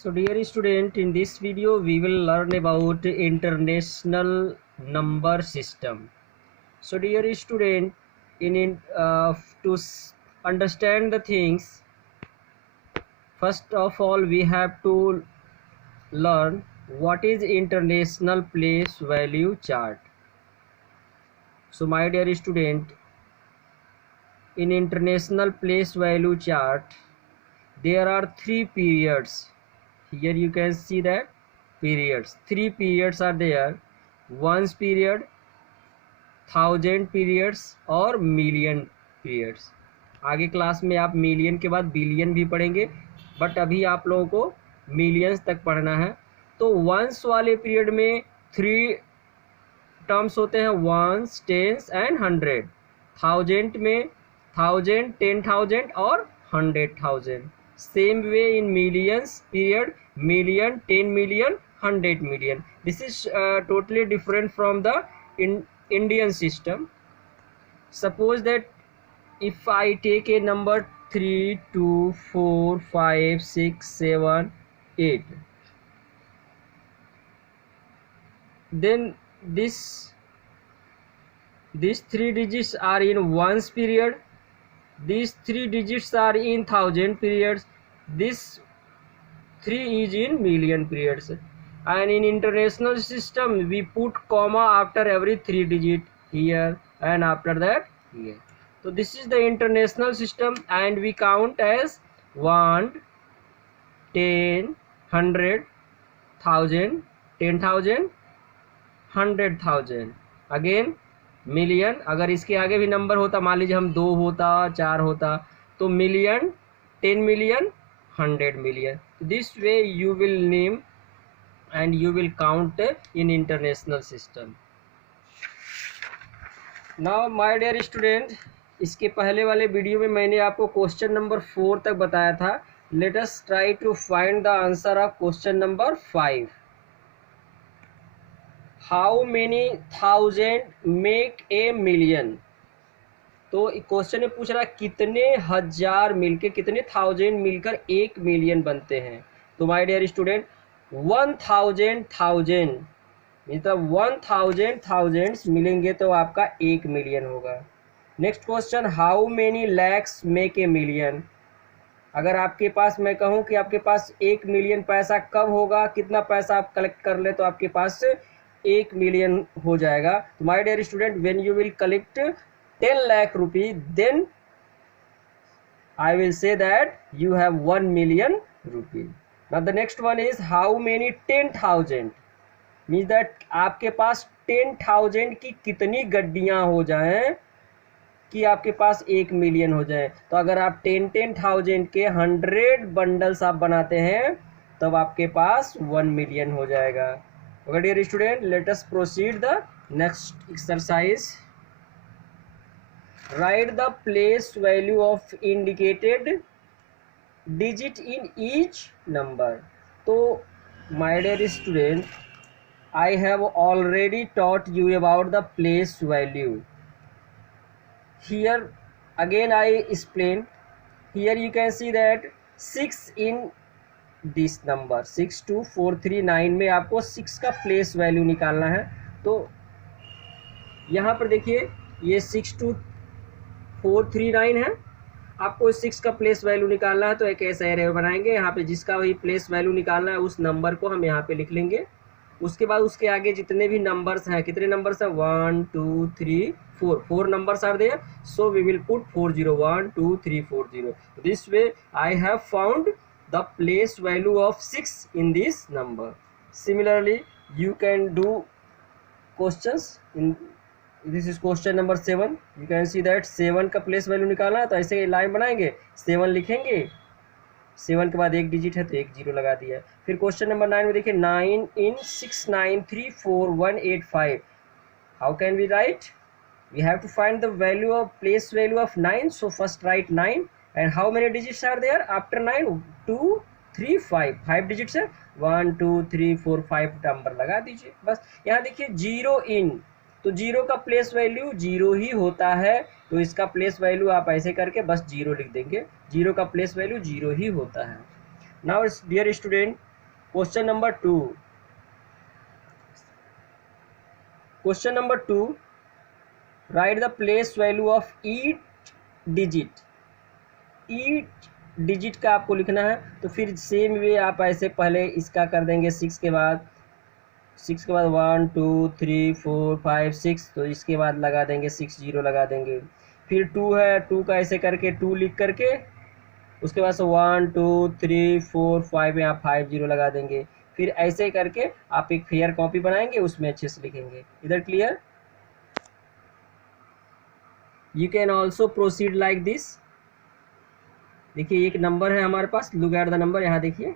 So dear student, in this video we will learn about international number system. So dear student, to understand the things, first of all we have to learn what is international place value chart. So my dear student, in international place value chart there are three periods. Here you can see that periods, three periods are there: ones period, thousand periods और million periods. आगे class में आप million के बाद billion भी पढ़ेंगे, but अभी आप लोगों को मिलियंस तक पढ़ना है. तो वंस वाले पीरियड में थ्री टर्म्स होते हैं, ones, tens and hundreds. Thousand में थाउजेंड, 10,000 और 100,000. Same way in millions period, million, 10 million, 100 million. This is totally different from the Indian system. Suppose that if I take a number 3, 2, 4, 5, 6, 7, 8, then these three digits are in ones period, these three digits are in thousand periods, this 3 is in million periods. And in international system we put comma after every 3 digit, here and after that here. So this is the international system, and we count as 1, 10, 100, 1000, 10,000, 100,000. Again million, अगर इसके आगे भी number होता, मान लीजिए हम 2 होता, 4 होता, तो million, 10 million, 100 million. This way you will name and you will count in international system. Now my dear student, इसके पहले वाले वीडियो में मैंने आपको क्वेश्चन नंबर 4 तक बताया था. Let us try to find the answer of question number 5. How many thousand make a million. तो क्वेश्चन में पूछ रहा है कितने हजार मिलके, कितने थाउजेंड मिलकर 1 मिलियन बनते हैं. तो माय डियर स्टूडेंट, 1000 थाउजेंड मतलब 1000 थाउजेंड्स मिलेंगे तो आपका 1 मिलियन होगा. Next question, how many lakhs make a million. अगर आपके पास, मैं कहूँ कि आपके पास 1 मिलियन पैसा कब होगा, कितना पैसा आप कलेक्ट कर ले तो आपके पास 1 मिलियन हो जाएगा. तो my dear student, when you will collect 10 lakh rupee, then I will say that you have 1 million rupee. Now the next one is how many 10,000, means that आपके पास 10,000 की कितनी गड्डियां हो जाएं कि आपके पास 1 मिलियन हो जाए. तो अगर आप 10,000 के 100 बंडल्स आप बनाते हैं तब आपके पास 1 मिलियन हो जाएगा. Okay dear student, let us proceed the next exercise. Write the place value of indicated digit in each number. तो my dear student, I have already taught you about the place value. Here again I explain. Here you can see that 6 in this number 62439 में आपको 6 का place value निकालना है. तो यहाँ पर देखिए ये 62439 है, आपको 6 का प्लेस वैल्यू निकालना है. तो एक ऐसा एरे बनाएंगे, यहाँ पे जिसका वही प्लेस वैल्यू निकालना है उस नंबर को हम यहाँ पे लिख लेंगे. उसके बाद उसके आगे जितने भी नंबर्स हैं, कितने नंबर्स हैं, 1 2 3 4, 4 numbers are there, so we will put 40, 1 2 3 4 0. This way I have found the place value of 6 in this number. Similarly you can do questions in this is question number 7. You can see that 7 का place value निकालना है, तो ऐसे line बनाएंगे, 7 लिखेंगे, 7 के बाद एक डिजिट है तो एक जीरो लगा दिया. फिर क्वेश्चन नंबर 9 में देखिए 9 in 6934185. How can we write, we have to find the value of place value of 9. So first write 9 and how many digits are there after 9, 2 3 5, 5 digits है, 1 2 3 4 5 नंबर लगा दीजिए बस. यहाँ देखिए 0 in, तो 0 का प्लेस वैल्यू 0 ही होता है, तो इसका प्लेस वैल्यू आप ऐसे करके बस 0 लिख देंगे. 0 का प्लेस वैल्यू 0 ही होता है. Now dear student, question number two, question number two, write the place value of each digit. Each digit का आपको लिखना है। तो फिर सेम वे आप ऐसे पहले इसका कर देंगे, 6 के बाद 1 2 3 4 5 6, तो इसके बाद लगा देंगे 6 0 लगा देंगे। फिर 2 है, 2 का ऐसे करके 2 लिख करके उसके बाद से 1 2 3 4 5 यहाँ 5 0 लगा देंगे। फिर ऐसे करके आप एक फेयर कॉपी बनाएंगे, उसमें अच्छे से लिखेंगे। इधर clear? You can also proceed like this. देखिए एक नंबर है हमारे पास, लुक एट द नंबर, यहाँ देखिए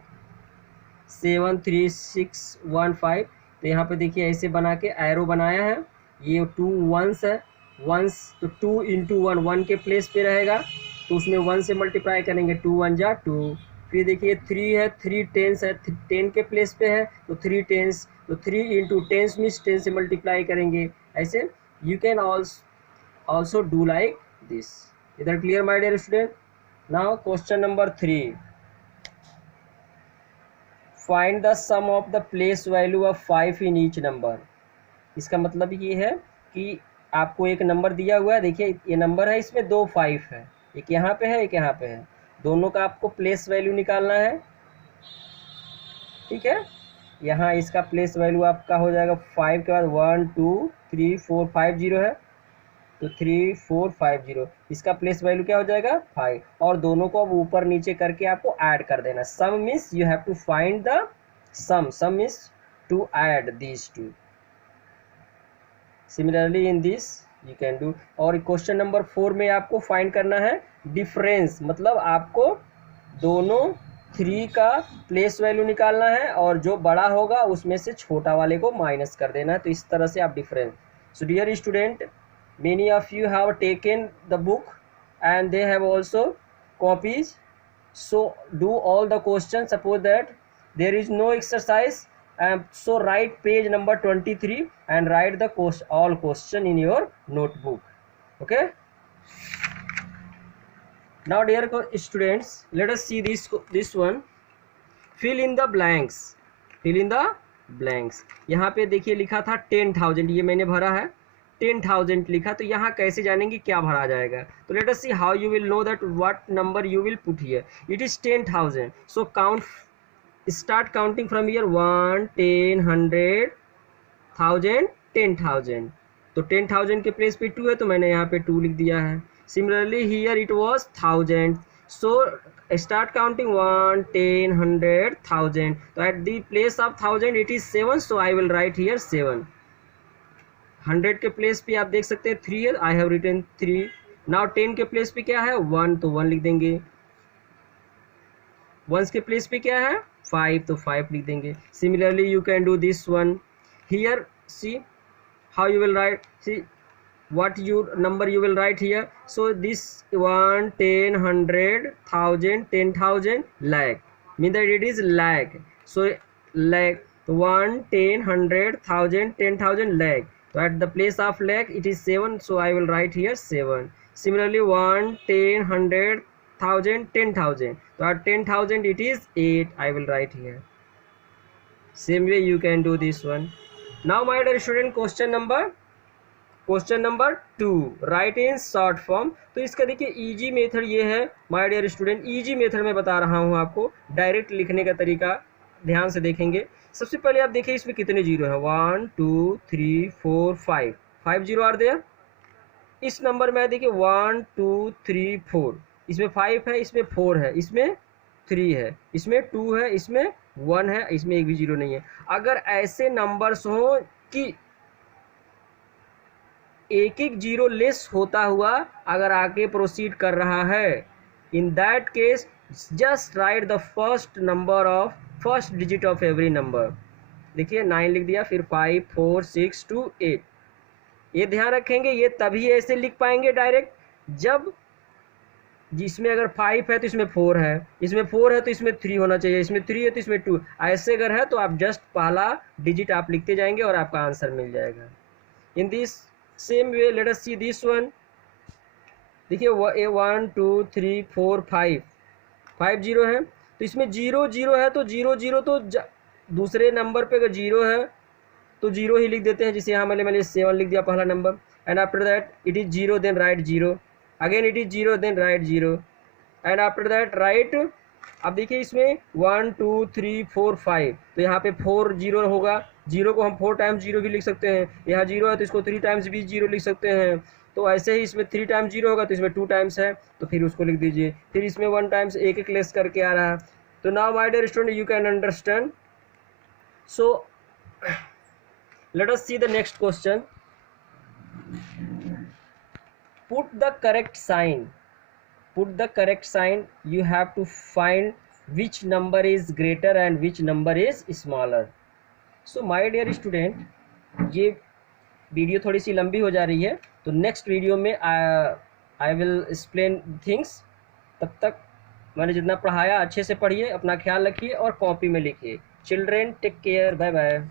73615। तो यहाँ पे देखिए ऐसे बना के एरो बनाया है। ये 2 वंस है, वंस तो 2 इंटू 1, 1 के प्लेस पे रहेगा तो उसमें 1 से मल्टीप्लाई करेंगे, 2 1 जा 2। फिर देखिए 3 है, 3 टेंस है, 10 के प्लेस पे है तो 3 टेंस, तो 3 इंटू टेंस मीन्स 10 से मल्टीप्लाई करेंगे। ऐसे you can also do like this. इधर clear my dear student? Now question number 3, find the sum of the place value of 5 in each number. इसका मतलब ये है कि आपको एक नंबर दिया हुआ है, देखिए ये नंबर है, इसमें 2 5 है, एक यहाँ पे है एक यहाँ पे है, दोनों का आपको प्लेस वैल्यू निकालना है। ठीक है, यहाँ इसका प्लेस वैल्यू आपका हो जाएगा 5 के बाद 1 2 3 4 5 0 है, तो 3 4 5 0, इसका प्लेस वैल्यू क्या हो जाएगा 5, और दोनों को अब ऊपर नीचे करके आपको ऐड कर देना। Sum means you have to find the sum, sum means to add these two. Similarly in this you can do. और क्वेश्चन नंबर 4 में आपको फाइंड करना है डिफरेंस, मतलब आपको दोनों 3 का प्लेस वैल्यू निकालना है और जो बड़ा होगा उसमें से छोटा वाले को माइनस कर देना है। तो इस तरह से आप difference. So dear student, many of you have taken the book and they have also copies, so do all the questions. Suppose that there is no exercise, so write page number 23 and write the all question in your notebook. Okay, now dear students, let us see this one. Fill in the blanks, fill in the blanks। यहाँ पे देखिए लिखा था 10,000, ये मैंने भरा है 10,000 लिखा, तो यहाँ कैसे जानेंगे क्या भरा जाएगा? तो let us C how you will know that what number you will put here. It is 10,000, so count, start counting from here 1 10 100 1000 10,000। तो 10,000 के प्लेस पे 2 है तो मैंने यहाँ पे 2 लिख दिया है। Similarly here it was 1000, so start counting 1 10 100 1000। तो at the place of 1000 it is 7, so I will write here 7। 100 के प्लेस पे आप देख सकते हैं 3 है, आई हैव रिटन 3। नाउ 10 के प्लेस पे क्या है 1, तो 1 लिख देंगे। 1 के प्लेस पे क्या है 5, तो 5 लिख देंगे। Similarly you can do this one here. See how you will write, see what you number you will write here. So this 1 10 100 1000 10,000 lakh, mean that it is lakh, so lakh, 1 10 100 1000 10,000 lakh, so at the place of lakh it is 7, so I will write here 7. Similarly 1 10 100 1000 10,000, so at 10,000 it is 8, I will write here. Same way you can do this one. Now my dear student, question number 2, write in short form. तो इसका देखिए easy method ये है my dear student, easy method में बता रहा हूँ आपको, डायरेक्ट लिखने का तरीका ध्यान से देखेंगे। सबसे पहले आप देखिए इसमें कितने जीरो है, 1 2 3 4 5, 5 जीरो आर देयर। इस नंबर में देखिए 1 2 3 4, इसमें 5 है, इसमें 4 है, इसमें 3 है, इसमें 2 है, इसमें 1 है, इसमें एक भी जीरो नहीं है। अगर ऐसे नंबर्स हो कि एक एक जीरो लेस होता हुआ अगर आगे प्रोसीड कर रहा है, in that case just right the first number of first digit of every number. देखिए 9 लिख दिया, फिर 5 4 6 2 8। ये ध्यान रखेंगे, ये तभी ऐसे लिख पाएंगे डायरेक्ट जब जिसमें अगर 5 है तो इसमें 4 है, इसमें 4 है तो इसमें 3 होना चाहिए, इसमें 3 है तो इसमें 2। ऐसे अगर है तो आप जस्ट पहला डिजिट आप लिखते जाएंगे और आपका आंसर मिल जाएगा। In this same way let us see this one. देखिए 1 2 3 4 5, 5 जीरो है तो इसमें 0 0 है तो 0 0 तो दूसरे नंबर पे अगर जीरो है तो जीरो ही लिख देते हैं, जिसे यहाँ मैंने 7 लिख दिया पहला नंबर। And after that it is zero then write zero, again it is zero then write zero, and after that write. अब देखिए इसमें 1 2 3 4 5, तो यहाँ पे 4 जीरो होगा, जीरो को हम 4 टाइम्स जीरो भी लिख सकते हैं, यहाँ जीरो है तो इसको 3 टाइम्स भी जीरो लिख सकते हैं। तो ऐसे ही इसमें 3 टाइम्स जीरो होगा तो इसमें 2 टाइम्स है तो फिर उसको लिख दीजिए। फिर इसमें 1 टाइम्स एक एक लेस करके आ रहा है। तो now my dear student you can understand. So let us see the next question. Put the correct sign. Put the correct sign. You have to find which number is greater and which number is smaller. So my dear student, ये video थोड़ी सी लंबी हो जा रही है, तो next video में I will explain things. तब तक मैंने जितना पढ़ाया अच्छे से पढ़िए, अपना ख्याल रखिए और कॉपी में लिखिए। Children take care, bye bye.